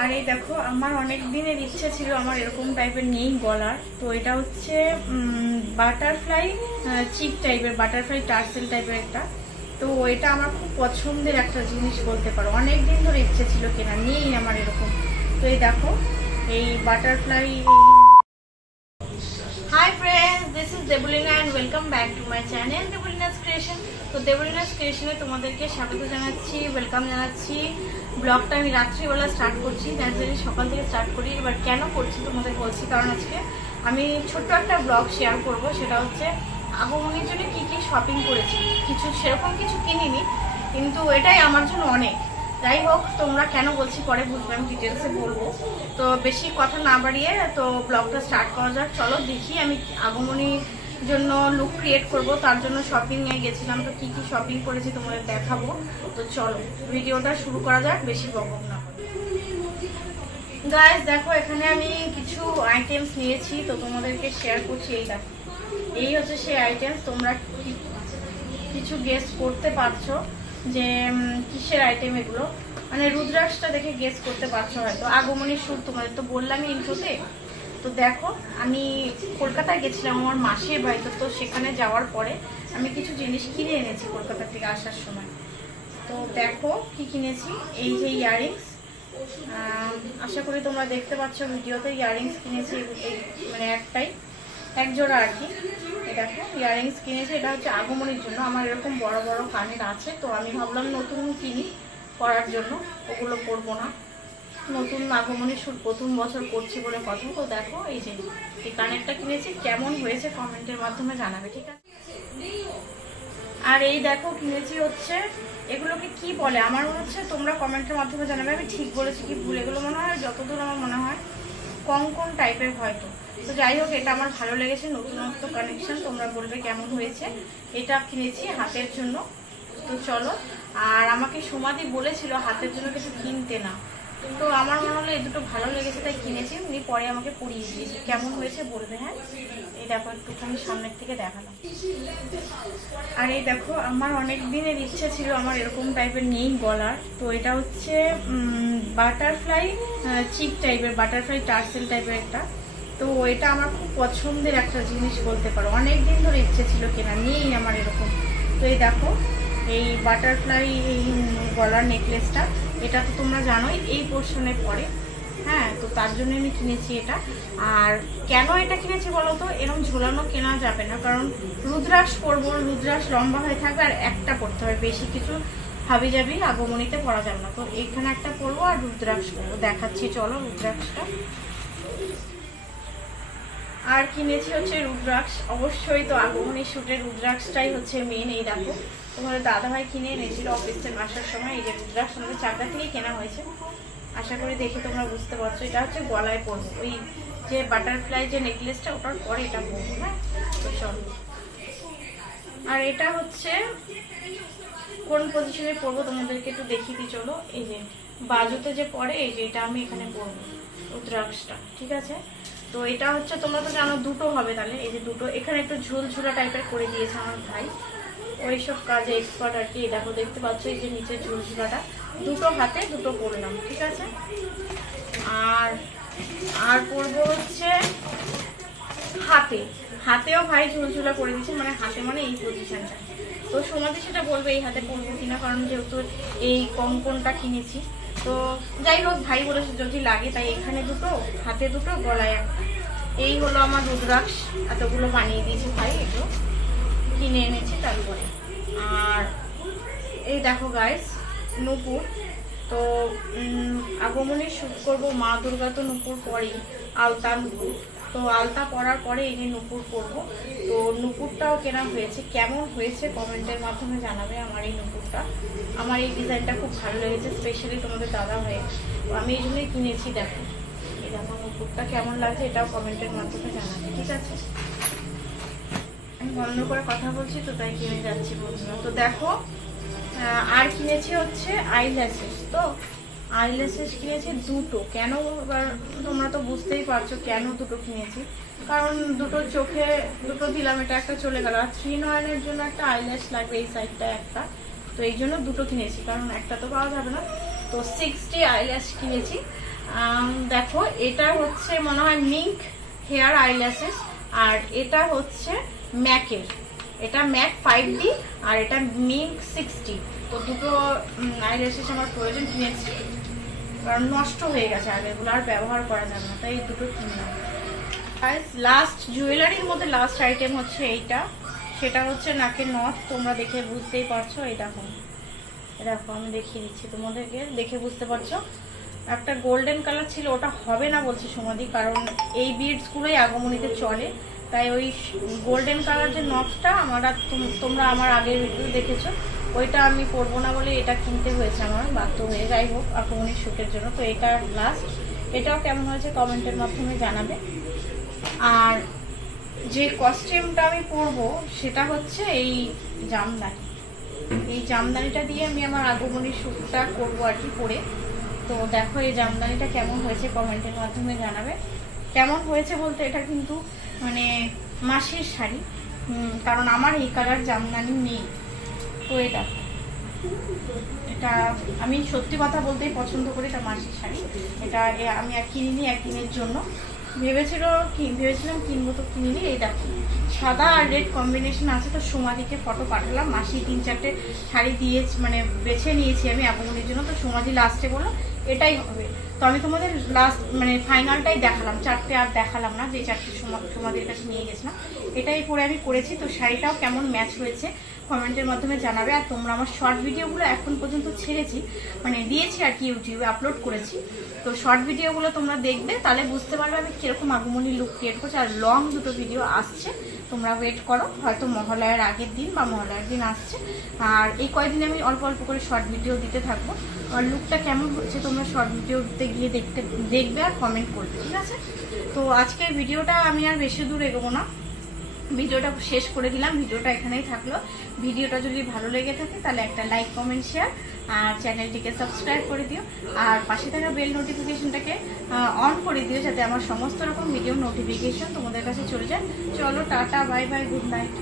আর এই দেখো, আমার অনেক দিনের ইচ্ছে ছিল আমার এরকম টাইপের নেই গলার। তো এটা হচ্ছে বাটারফ্লাই চিক টাইপের বাটারফ্লাই টার্সেল টাইপের একটা। তো এটা আমার খুব পছন্দের একটা জিনিস বলতে পারো। অনেক দিন ধরে ইচ্ছে ছিল কেনা, নেই আমার এরকম। তো এই দেখো, এই butterfly hi friends this is Debolina and welcome back to my channel creation তো দেবলিনাস ক্রিয়েশনে তোমাদেরকে স্বাগত জানাচ্ছি ওয়েলকাম জানাচ্ছি। ব্লগটা আমি রাত্রিবেলা স্টার্ট করছি ন্যাচারালি সকাল থেকে স্টার্ট করি। এবার কেন করছি তোমাদের বলছি, কারণ আজকে আমি ছোট্ট একটা ব্লগ শেয়ার করব, সেটা হচ্ছে আগমনের জন্য কি কি শপিং করেছি। কিছু, সেরকম কিছু কিনিনি, কিন্তু এটাই আমার জন্য অনেক। যাই হোক, তোমরা কেন বলছি পরে বুঝবে, আমি ডিটেলসে বলব। তো বেশি কথা না বাড়িয়ে তো ব্লগটা স্টার্ট করা যাক। চলো দেখি আমি আগমনীর জন্য লুক ক্রিয়েট করব, তার জন্য শপিং এ গেছিলাম। তো কি কি শপিং করেছি তোমাদের দেখাবো? তো চলো, ভিডিওটা শুরু করা যাক, বেশি বকব না। গাইস দেখো, এখানে আমি কিছু আইটেমস নিয়েছি, তো তোমাদেরকে শেয়ার করছি। এই দেখো, এই হচ্ছে সেই আইটেমস তোমরা কিছু গেস করতে পারছ যে কিসের আইটেম এগুলো? মানে রুদ্রাক্ষটা দেখে গেস করতে পারছ হয়তো। আগমনের সুর তোমাদের তো বললামই ইন্ট্রোতে তো দেখো, আমি কলকাতায় গেছিলাম, আমার মাসির বাড়িতে, তো সেখানে যাওয়ার পরে আমি কিছু জিনিস কিনে এনেছি কলকাতা থেকে আসার সময়। তো দেখো কি কিনেছি, এই যে ইয়াররিংস আশা করি তোমরা দেখতে পাচ্ছ, ভিডিওতে ইয়াররিংস কিনেছি মানে একটাই, এক জোড়া আর কি। দেখো ইয়াররিংস কিনেছি, এটা হচ্ছে আগমনের জন্য, আমার এরকম বড় বড় কানের আছে, তো আমি ভাবলাম নতুন কিনি পরার জন্য, ওগুলো পরবো না। নতুন আগমনী শুট প্রথম বছর করছি বলে কথা। তো দেখো, এই যে এই কানেরটা কিনেছি, কেমন হয়েছে কমেন্টের মাধ্যমে জানাবে, ঠিক আছে? আর এই দেখো, কিনেছি হচ্ছে, এগুলোকে কি বলে? আমার মনে হচ্ছে তোমরা কমেন্টের মাধ্যমে জানাবে, আমি ঠিক বলেছি কি ভুল? এগুলো মনে হয়, যতদূর আমার মনে হয় কঙ্কন টাইপের হয়তো। তো যাই হোক, এটা আমার ভালো লেগেছে, নতুনত্ব কানেকশন তোমরা বলবে কেমন হয়েছে। এটা কিনেছি হাতের জন্য। তো চলো, আর আমাকে সমাধি বলেছিল হাতের জন্য কিছু কিনতে না। তো আমার মনে হলো এই দুটো ভালো লেগেছে, তাই কিনেছি। উনি পরে আমাকে পরিয়ে দিয়েছে। কেমন হয়েছে বলবে হ্যাঁ? এই দেখো, একটুখানি সামনের থেকে দেখালাম। আর এই দেখো, আমার অনেক দিনের ইচ্ছে ছিল আমার এরকম টাইপের নেই গলার। তো এটা হচ্ছে বাটারফ্লাই চিক টাইপের বাটারফ্লাই টার্সেল টাইপের একটা। তো এটা আমার খুব পছন্দের একটা জিনিস বলতে পারো। অনেক দিন ধরে ইচ্ছে ছিল কেনা, নেই আমার এরকম। তো এই দেখো, এই বাটারফ্লাই এই গলার নেকলেসটা এটা তো তোমরা জানোই, এই পোর্শনে পড়ে হ্যাঁ তো তার জন্য আমি কিনেছি এটা। আর কেন এটা কিনেছি বলো তো? এরকম ঝোলানো কেনা যাবে না, কারণ রুদ্রাস পরবো রুদ্রাস লম্বা হয়ে থাকবে আর একটা পড়তে হবে। বেশি কিছু হাবি যাবি আগমনীতে পরা যাবে না। তো এখানে একটা পরবো আর রুদ্রাক্ষ পরবো দেখাচ্ছি, চলো রুদ্রাক্ষটা। আর কিনেছি হচ্ছে রুদ্রাক্ষ। অবশ্যই তো আগমনী শুটের রুদ্রাক্ষটাই হচ্ছে মেন এই দেখো। তোমাদের দাদাভাই কিনে এনেছিল অফিস আসার সময়, এই যে রুদ্রাক্ষ আমাদের চাকদা থেকেই কেনা হয়েছে। আশা করি দেখে তোমরা বুঝতে পারছ, এটা হচ্ছে গলায় পরবো। ওই যে বাটারফ্লাই যে নেকলেসটা ওটার পরে এটা পরবো। হ্যাঁ তো চলো। আর এটা হচ্ছে, কোন পজিশনে পরবো তোমাদেরকে একটু দেখিয়ে দিই, চলো। এই যে বাজুতে যে পরে, এই যে এটা আমি এখানে পরবো, রুদ্রাক্ষটা, ঠিক আছে? তো এটা হচ্ছে, তোমরা তো জানো, দুটো হবে তাহলে। এই যে দুটো, এখানে একটু ঝুল ঝুলা টাইপের করে দিয়েছে আমার ভাই। ওই সব কাজে এক্সপার্ট আর কি, দেখো দেখতে পাচ্ছ এই যে নিচে ঝুল ঝুলাটা দুটো হাতে, দুটো পরলাম ঠিক আছে? আর আর পরবো হচ্ছে হাতে। হাতেও ভাই ঝুলঝুলা করে দিচ্ছে মানে হাতে মানে এই পজিশনটা তো সমাধি সেটা বলবে এই হাতে পরবো কিনা, কারণ যেহেতু এই কঙ্কনটা কিনেছি। তো যাই হোক, ভাই বলেছে যদি লাগে, তাই এখানে দুটো, হাতে দুটো, গলায় একটা। এই হলো আমার রুদ্রাক্ষ, এতগুলো বানিয়ে দিয়েছে ভাই, এগুলো। কিনে এনেছি তারপরে আর এই দেখো গাইস নুপুর। তো আগমনে শুট করব মা দুর্গা তো নুপুর পরেই, আলতা নুপুর। তো আলতা পরার পরে যে নুপুর পরবো। তো নুপুরটাও কেনা হয়েছে। কেমন হয়েছে কমেন্টের মাধ্যমে জানাবে আমার এই নুপুরটা। আমার এই ডিজাইনটা খুব ভালো লেগেছে স্পেশালি তোমাদের দাদা তো আমি এই জন্যই কিনেছি, দেখো। এই দেখো নুপুরটা কেমন লাগছে এটাও কমেন্টের মাধ্যমে জানাবে, ঠিক আছে? বন্ধ করে কথা বলছি, তো তাই কিনে যাচ্ছি বন্ধুরা তো দেখো আর কিনেছি হচ্ছে আইল্যাশেস তো আইল্যাশেস কিনেছি দুটো। কেন এবার তোমরা তো বুঝতেই পারছ কেন দুটো কিনেছি। কারণ দুটো চোখে, দুটো দিলাম, এটা একটা চলে গেল। আর থ্রি নয়নের জন্য একটা আইল্যাশ লাগবে, এই সাইডটা একটা। তো এই জন্য দুটো কিনেছি, কারণ একটা তো পাওয়া যাবে না। তো সিক্সটি আইল্যাশ কিনেছি। দেখো, এটা হচ্ছে মনে হয় মিঙ্ক হেয়ার আইল্যাশেস আর এটা হচ্ছে ম্যাকের। এটা ম্যাক ফাইভ ডি আর এটা মিঙ্ক সিক্সটি তো দুটো আইল্যাশেস আমার প্রয়োজন কিনেছি। কারণ নষ্ট হয়ে গেছে আগেগুলো আর ব্যবহার করা যাবে না, তাই এই দুটো কিনলাম। লাস্ট জুয়েলারির মধ্যে লাস্ট আইটেম হচ্ছে এইটা। সেটা হচ্ছে নাকের নথ। তোমরা দেখে বুঝতেই পারছ, এই দেখো। দেখো, আমি দেখিয়ে দিচ্ছি তোমাদেরকে। দেখে বুঝতে পারছ? একটা গোল্ডেন কালার ছিল, ওটা হবে না বলছে সমাধি কারণ এই বিডসগুলোই আগমনীতে চলে। তাই ওই গোল্ডেন কালার যে নথটা আমার তোম- তোমরা আমার আগের ভিডিও দেখেছ, ওইটা আমি পরবো না বলে এটা কিনতে হয়েছে আমার, বাধ্য হয়ে যাই হোক আগমনীর শুটের জন্য। তো এটা লাস্ট এটাও কেমন হয়েছে কমেন্টের মাধ্যমে জানাবে। আর যে কস্টিউমটা আমি পরবো, সেটা হচ্ছে এই জামদানি। এই জামদানিটা দিয়ে আমি আমার আগমনী শ্যুটটা করব আর কি পরে। তো দেখো এই জামদানিটা কেমন হয়েছে কমেন্টের মাধ্যমে জানাবে। কেমন হয়েছে বলতে এটা কিন্তু মানে মাসের শাড়ি। কারণ আমার এই কালার জামদানি নেই। তো এটা এটা আমি সত্যি কথা বলতেই পছন্দ করি এটা মাসির শাড়ি। এটা আমি আর কিনিনি একদিনের জন্য। ভেবেছিল কি- ভেবেছিলাম কিনবো তো কিনিনি, এই দেখো। সাদা আর রেড কম্বিনেশন আছে, তো সোমাদিকে ফটো পাঠালাম। মাসি তিন চারটে শাড়ি দিয়েছি মানে বেছে নিয়েছি আমি আপমনির জন্য, তো সোমাদি লাস্টে বলল, এটাই হবে। তো আমি তোমাদের লাস্ট মানে ফাইনালটাই দেখালাম, চারটে আর দেখালাম না, যে চারটে সোমা- সোমাদির কাছে নিয়ে গেছিলাম। এটাই পরে আমি করেছি, তো শাড়িটাও কেমন ম্যাচ হয়েছে কমেন্টের মাধ্যমে জানাবে। আর তোমরা আমার শর্ট ভিডিওগুলো এখন পর্যন্ত ছেড়েছি মানে দিয়েছি আর কি, ইউটিউবে আপলোড করেছি। তো শর্ট ভিডিওগুলো তোমরা দেখবে, তাহলে বুঝতে পারবে আমি কীরকম আগমনী লুক ক্রিয়েট করছে আর লং দুটো ভিডিও আসছে, তোমরা ওয়েট করো। হয়তো মহালয়ার আগের দিন বা মহালয়ার দিন আসছে। আর এই কয়েকদিন আমি অল্প অল্প করে শর্ট ভিডিও দিতে থাকব। আর লুকটা কেমন হচ্ছে তোমরা শর্ট ভিডিওতে গিয়ে দেখতে, দেখবে আর কমেন্ট করবে, ঠিক আছে? তো আজকের ভিডিওটা আমি আর বেশি দূর এগোবো না। ভিডিওটা শেষ করে দিলাম, ভিডিওটা এখানেই থাকল। ভিডিওটা যদি ভালো লেগে থাকে, তাহলে একটা লাইক কমেন্ট শেয়ার আর চ্যানেলটিকে সাবস্ক্রাইব করে দিও। আর পাশে থাকা বেল নোটিফিকেশনটাকে অন করে দিও, যাতে আমার সমস্ত রকম ভিডিও নোটিফিকেশন তোমাদের কাছে চলে যায়। চলো, tata bye bye good night